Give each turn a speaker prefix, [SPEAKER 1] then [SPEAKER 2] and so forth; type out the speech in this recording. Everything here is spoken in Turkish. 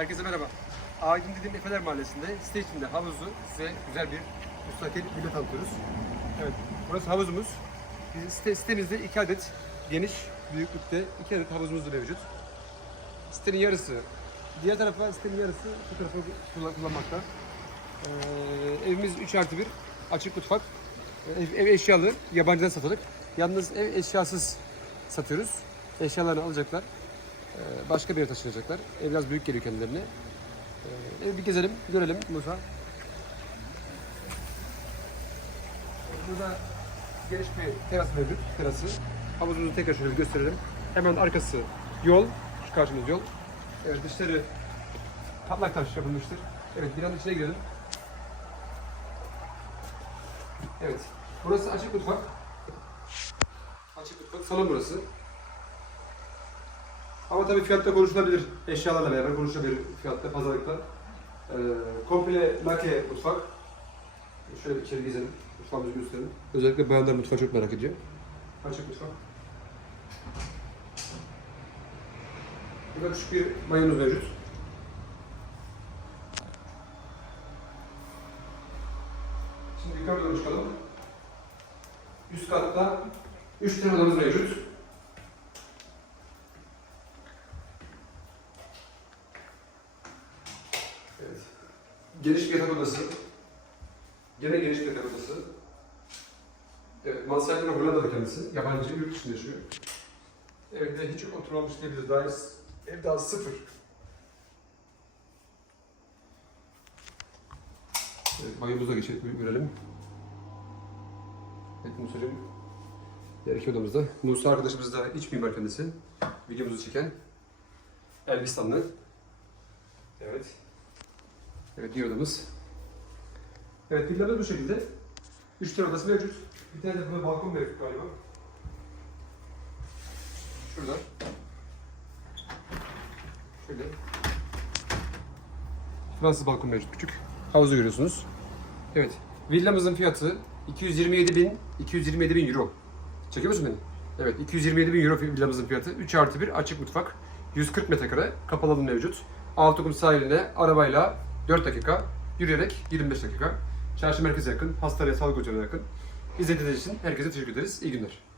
[SPEAKER 1] Herkese merhaba. Aydın Didim Efeler Mahallesi'nde site içinde havuzu size güzel bir müstakil villa tanıtıyoruz. Evet, burası havuzumuz. Biz site, sitemizde iki adet geniş büyüklükte iki adet havuzumuz da mevcut. Sitenin yarısı, diğer tarafa sitenin yarısı bu tarafa kullan- kullanmakta. Ee, evimiz 3 artı 1, açık mutfak. Ev, ev eşyalı, yabancıdan satılık. Yalnız ev eşyasız satıyoruz. Eşyalarını alacaklar. Ee, başka bir yere taşınacaklar. Ev biraz büyük geliyor kendilerine. Ee, evi bir gezelim, görelim Musa. Burada geniş bir teras mevcut, terası. Havuzumuzu tekrar şöyle bir gösterelim. Hemen arkası yol, şu karşımız yol. Evet dışları patlak taş yapılmıştır. Evet binanın içine girelim. Evet, burası açık mutfak. Açık mutfak, salon burası. Ama tabii fiyatta konuşulabilir. Eşyalarla beraber konuşulabilir fiyatta, pazarlıkta. Ee, komple lake mutfak. Şöyle içeri gezelim. Mutfağımızı gösterelim. Özellikle bayanlar mutfağı çok merak ediyor. Açık mutfak. Burada küçük bir banyomuz mevcut. Şimdi yukarı doğru çıkalım. Üst katta 3 tane odamız mevcut. Evet. Geniş bir yatak odası. Gene geniş bir yatak odası. Evet, Marcelino Hollanda'da kendisi. Yabancı, yurt dışında yaşıyor. Evde hiç oturmamış diyebiliriz. Daha ev daha sıfır. Evet, banyomuza geçelim, görelim. Evet, Musa'cığım. Diğer odamızda. Musa arkadaşımız da iç mimar kendisi. Videomuzu çeken. Elbistanlı. Evet. Evet, diğer odamız. Evet, villamız bu şekilde. Üç tane odası mevcut. Bir tane de burada balkon mevcut galiba. Şurada. Şöyle. Fransız balkon mevcut küçük. Havuzu görüyorsunuz. Evet. Villamızın fiyatı 227 bin, 227 bin euro. Çekiyor musun beni? Evet, 227 bin euro villamızın fiyatı. 3 artı 1 açık mutfak. 140 metrekare. Kapalı mevcut. Altıkum sahiline arabayla 4 dakika, yürüyerek 25 dakika. Çarşı merkeze yakın, hastaneye, sağlık ocağına yakın. İzlediğiniz için herkese teşekkür ederiz. İyi günler.